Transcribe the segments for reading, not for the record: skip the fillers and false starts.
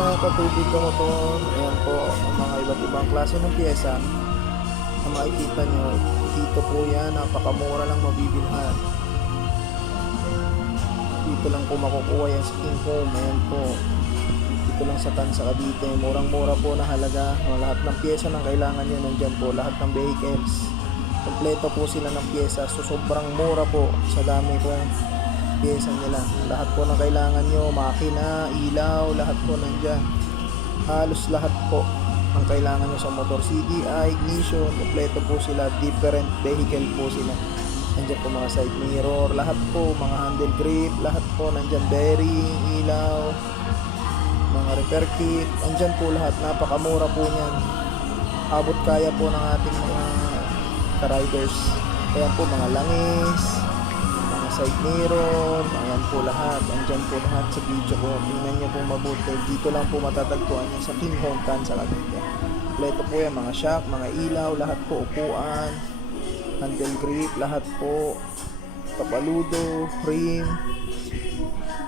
mga katubig ka motor. Ayan po ang mga iba't ibang klase ng pyesa na makikita nyo. Dito po yan, napakamura lang mabibilhan. Dito lang po makukuha yan sa King Home. Ayan po, dito lang sa Tansa, Cavite. Murang-mura po na halaga. Lahat ng pyesa ng kailangan nyo nandyan po. Lahat ng vehicles, kompleto po sila ng pyesa. So sobrang mura po sa dami pong pyesa nila. Lahat po ng kailangan nyo, makina, ilaw, lahat po nandyan. Halos lahat po ang kailangan nyo sa motor. CDI, ignition, kompleto po sila. Different vehicle po sila. Nandyan po mga side mirror, lahat po, mga handle grip, lahat po nandyan. Bearing, ilaw, mga repair kit, nandyan po lahat. Napakamura po nyan. Abot kaya po ng ating mga ka-riders. Ayan po mga langis, mga side mirror, ayan po lahat. Andyan po lahat sa video ko. Tingnan nyo po mabuti. Dito lang po matatagpuan nyo sa King Home Tansa, Cavite. Kompleto po yan, mga shock, mga ilaw, lahat po, upuan, handle grip, lahat po, kapaludo, rim,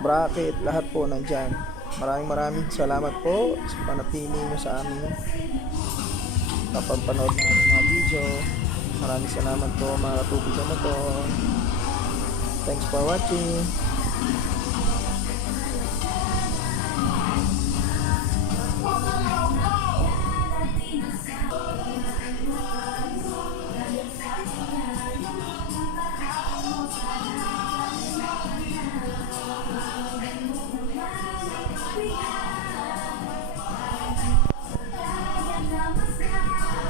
bracket, lahat po nandyan. Maraming salamat po sa panatili nyo sa amin kapag panood ng mga video. Maraming salamat po mga katubig na motor. Thanks for watching.